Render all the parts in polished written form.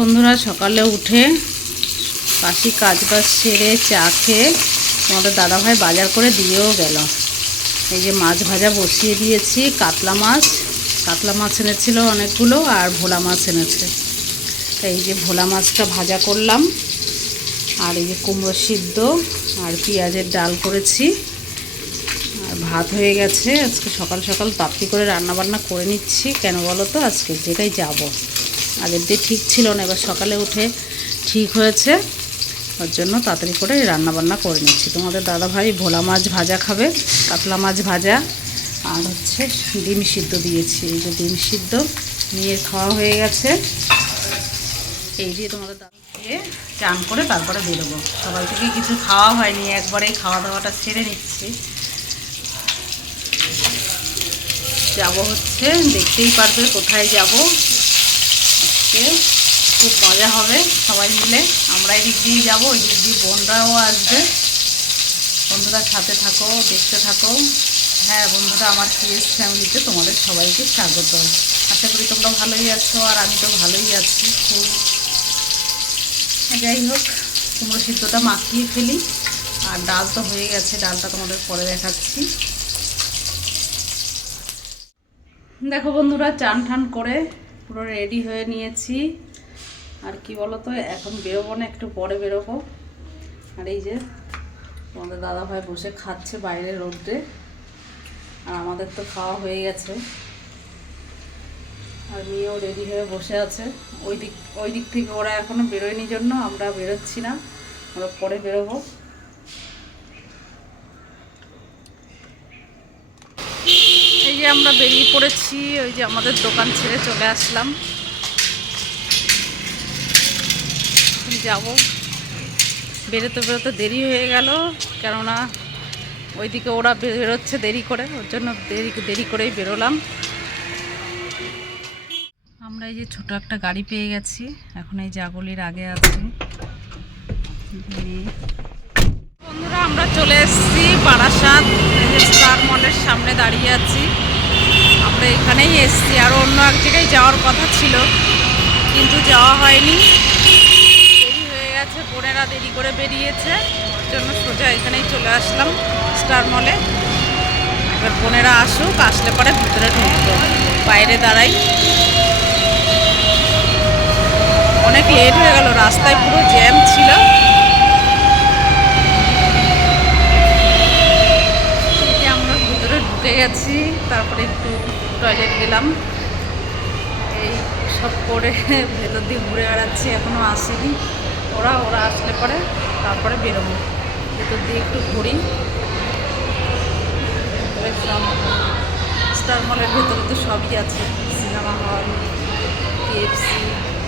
বন্ধুরা, সকালে উঠে বাসি কাজ বাজ সেরে চা খেয়ে তোমাদের দাদাভাই বাজার করে দিয়েও গেল। এই যে মাছ ভাজা বসিয়ে দিয়েছি, কাতলা মাছ এনেছিল অনেকগুলো, আর ভোলা মাছ এনেছে। এই যে ভোলা মাছটা ভাজা করলাম, আর এই যে কুমড়ো সিদ্ধ আর পেঁয়াজের ডাল করেছি, আর ভাত হয়ে গেছে। আজকে সকাল সকাল তাড়াতাড়ি করে রান্নাবান্না করে নিচ্ছি। কেন বলো তো, আজকে যেটাই যাব, আগের দিয়ে ঠিক ছিল না, এবার সকালে উঠে ঠিক হয়েছে, ওর জন্য তাড়াতাড়ি করে রান্নাবান্না করে নিচ্ছি। তোমাদের দাদাভাই ভোলা মাছ ভাজা খাবে, কাতলা মাছ ভাজা, আর হচ্ছে ডিম সিদ্ধ দিয়েছি। এই যে ডিম সিদ্ধ নিয়ে খাওয়া হয়ে গেছে। এই দিয়ে তোমাদের দাদা খেয়ে চান করে তারপরে বেরোবো। সবাই থেকে কিছু খাওয়া হয়নি, একবারেই খাওয়া দাওয়াটা সেরে নিচ্ছি। যাব হচ্ছে, দেখতেই পারবে কোথায় যাব। আজকে খুব মজা হবে, সবাই মিলে আমরা এই দিক দিয়েই যাবো, ওই দিক দিয়ে বোনরাও আসবে। বন্ধুরা সাথে থাকো, দেখতে থাকো। হ্যাঁ বন্ধুরা, আমার পিএস ফ্যামিলিতে তোমাদের সবাইকে স্বাগত। আশা করি তোমরা ভালোই আছো, আর আমি তো ভালোই আছি খুব। যাই হোক, কুমড়ো সিদ্ধটা মাখিয়ে ফেলি, আর ডাল তো হয়ে গেছে, ডালটা তোমাদের পরে দেখাচ্ছি। দেখো বন্ধুরা, চান ঠান করে পুরো রেডি হয়ে নিয়েছি। আর কি বলো তো, এখন বেরোবো না, একটু পরে বেরোবো। আর এই যে তোমাদের দাদাভাই বসে খাচ্ছে বাইরে রোদ্রে, আর আমাদের তো খাওয়া হয়ে গেছে। আর মেয়েও রেডি হয়ে বসে আছে। ওই দিক থেকে ওরা এখনও বেরোয়নি জন্য আমরা বেরোচ্ছি না, আমরা পরে বেরোবো। এই যে আমরা বেরিয়ে পড়েছি, ওই যে আমাদের দোকান ছেড়ে চলে আসলাম। যাব, বেরোতে বেরোতে দেরি হয়ে গেল, কেননা ওইদিকে ওরা বেরোচ্ছে দেরি করে, ওর জন্য দেরি করেই বেরোলাম। আমরা এই যে ছোট একটা গাড়ি পেয়ে গেছি, এখন এই জাগলির আগে আছি। বন্ধুরা, আমরা চলে এসেছি বারাসাত, এই যে স্টার মলের সামনে দাঁড়িয়ে আছি। আমরা এখানেই এসেছি, আরও অন্য এক জায়গায় যাওয়ার কথা ছিল, কিন্তু যাওয়া হয়নি, দেরি হয়ে গেছে। বোনেরা দেরি করে বেরিয়েছে, ওর জন্য সোজা এখানেই চলে আসলাম স্টার মলে। এবার বোনেরা আসুক, আসলে পরে ভিতরে ঢুকবো। বাইরে দাঁড়াই, অনেক লেট হয়ে গেল, রাস্তায় পুরো জ্যাম ছিল। আমরা ভিতরে ঢুকে গেছি, তারপরে একটু টয়লেট গেলাম, এই সব করে ভেতর দিয়ে ঘুরে বেড়াচ্ছি। এখনও আসেনি ওরা আসলে পরে তারপরে বেরোবো। ভেতর দিয়ে একটু ঘুরি। স্টার মলের ভেতরে তো সবই আছে, সিনেমা হল, KFC,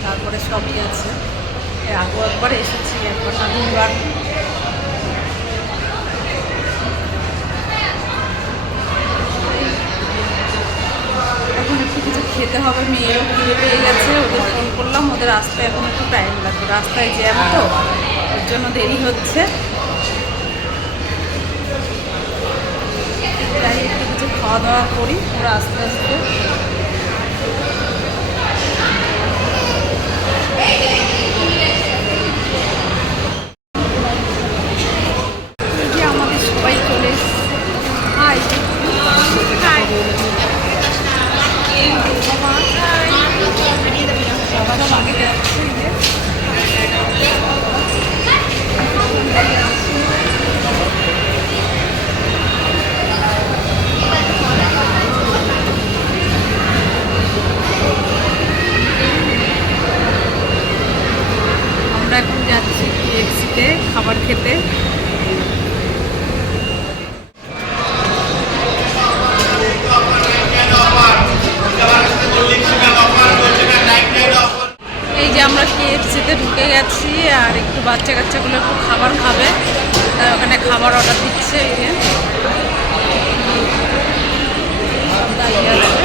তারপরে সবই আছে। আগেও একবার এসেছি, একবার না দুবার। এখন একটু কিছু খেতে হবে, মেয়েরও খিদে পেয়ে গেছে, ওদের ফোন করলাম, ওদের আসতে এখন একটু টাইম লাগবে, রাস্তায় জ্যাম তো, ওর জন্য দেরি হচ্ছে। তাই একটু কিছু খাওয়া দাওয়া করি, ওরা আস্তে আস্তে। আমাদের সবাই চলে এসছে। আগে যাচ্ছে, আমরা এখন যাচ্ছি KFC-তে খাবার খেতে। এই যে আমরা KFC-তে ঢুকে গেছি, আর একটু বাচ্চা কাচ্চাগুলো একটু খাবার খাবে, তাই ওখানে খাবার অর্ডার দিচ্ছে। এই যে দাঁড়িয়ে আছে।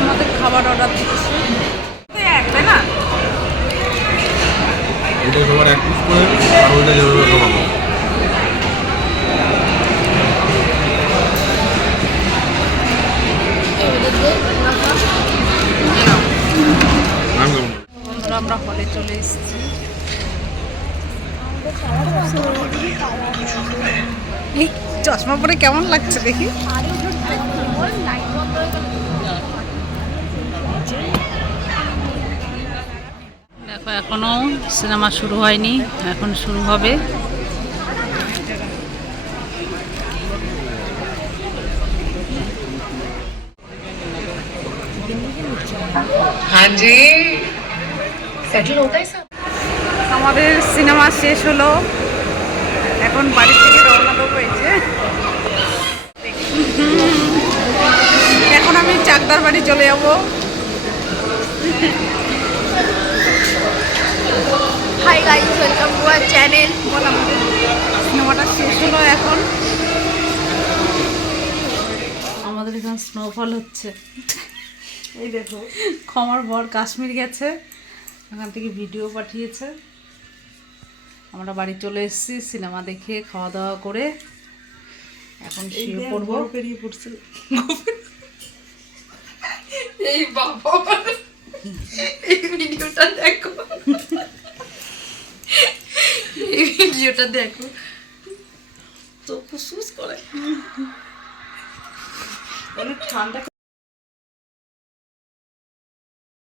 আমাদের খাবার অর্ডার দিচ্ছে, তাই না? আমরা হলে চলে এসেছি। এই চশমা পরে কেমন লাগছে দেখি। দেখো এখনো সিনেমা শুরু হয়নি, এখন শুরু হবে। हाँ जी सेटल होता है सब। আমাদের সিনেমা শেষ হলো, এখন বাড়ি থেকে রওনা দেবো। এই যে এখন আমি চাকদার বাড়ি চলে যাব। Hi guys welcome to our channel. সিনেমাটা শেষ হলো এখন। আমাদের এখানে স্নোফল হচ্ছে, এই দেখো। ক্ষমার বর কাশ্মীর গেছে, এখান থেকে ভিডিও পাঠিয়েছে। আমরা বাড়ি চলে এসেছি সিনেমা দেখে, খাওয়া দাওয়া করে এখন শুয়ে পড়বো। পেরিয়ে পড়ছে এই বাবা, এই ভিডিওটা দেখো, এই ভিডিওটা দেখো তো ফুসফুস করে। অনেক ঠান্ডা।